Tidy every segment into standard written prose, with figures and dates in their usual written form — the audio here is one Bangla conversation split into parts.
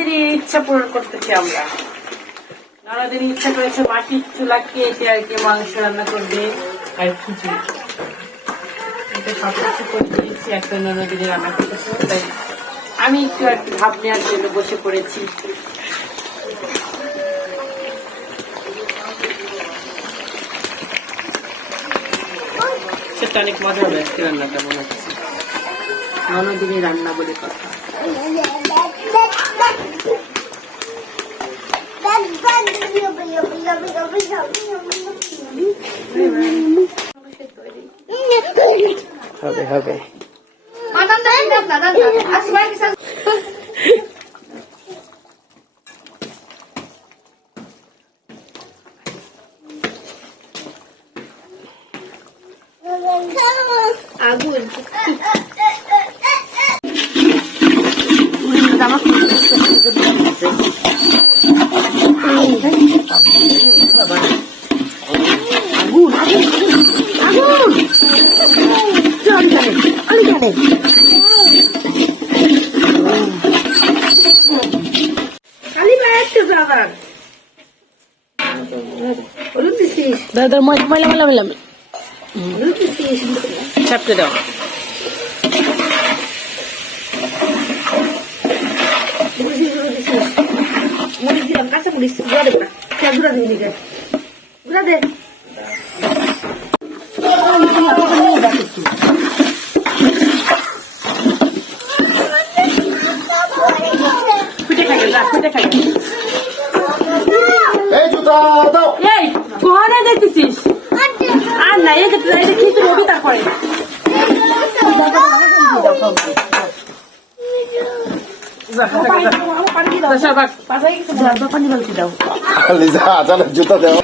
ননদেরই ইচ্ছা পূরণ করতেছি আমরা। ননদের ইচ্ছা করেছে মাটির চুলা কেটে আর কি মাংস রান্না করবে আর খিচুড়ি। এটা সবকিছু করে দিয়েছি, একটা ননদের রান্না করতেছে, তাই আমি একটু আর কি ভাব নেওয়ার জন্য বসে পড়েছি। সেটা অনেক মজা হবে আজকে রান্নাটা মনে হচ্ছে। ননদিনী রান্না বলে কথা। হবে হবে আগুন দাদা ময়লা ময়লা ময়লা চাপকে দাও। মরিচ দিলাম, কাঁচা মরিচ গুঁড়া দেবো না, গুঁড়া দিয়ে দিকে গুঁড়া দে। খুঁটে খাই যা, খুঁটে খাই। এই জুতা দাও। এই কোনে যাইতেছিস? আর না এই যে খিচুড়ি হবে তারপরে। লিজা আচানক জুতা দাও।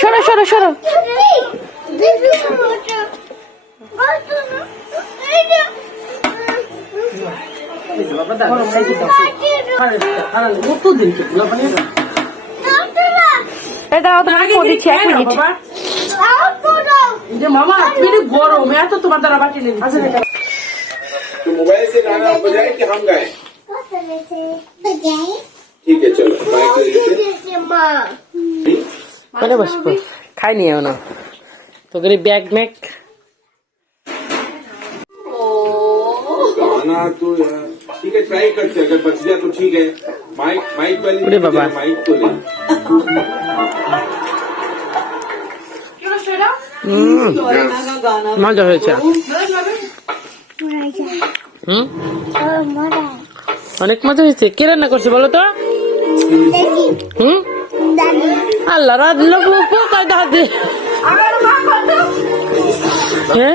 সরো সরো সরো मामा गरम एत तुम्हार द्वारा बाटी ले तो मोबाइल से गाना बजाए कि हम गाएं? ठीक है चलो माइक ले लेते। কোনে বসবো? খাই নিয়ে না তো করে ব্যাগ ম্যাগ गाना तो ठीक है ट्राई करते हैं, अगर बच जाए तो ठीक है। माइक माइक वाली अरे बाबा। माइक तो ले। মজা হয়েছে। অনেক মজা হয়েছে। কে রান্না করছে বলো তো? আল্লাহ রাধলো কয় দাদি। হ্যাঁ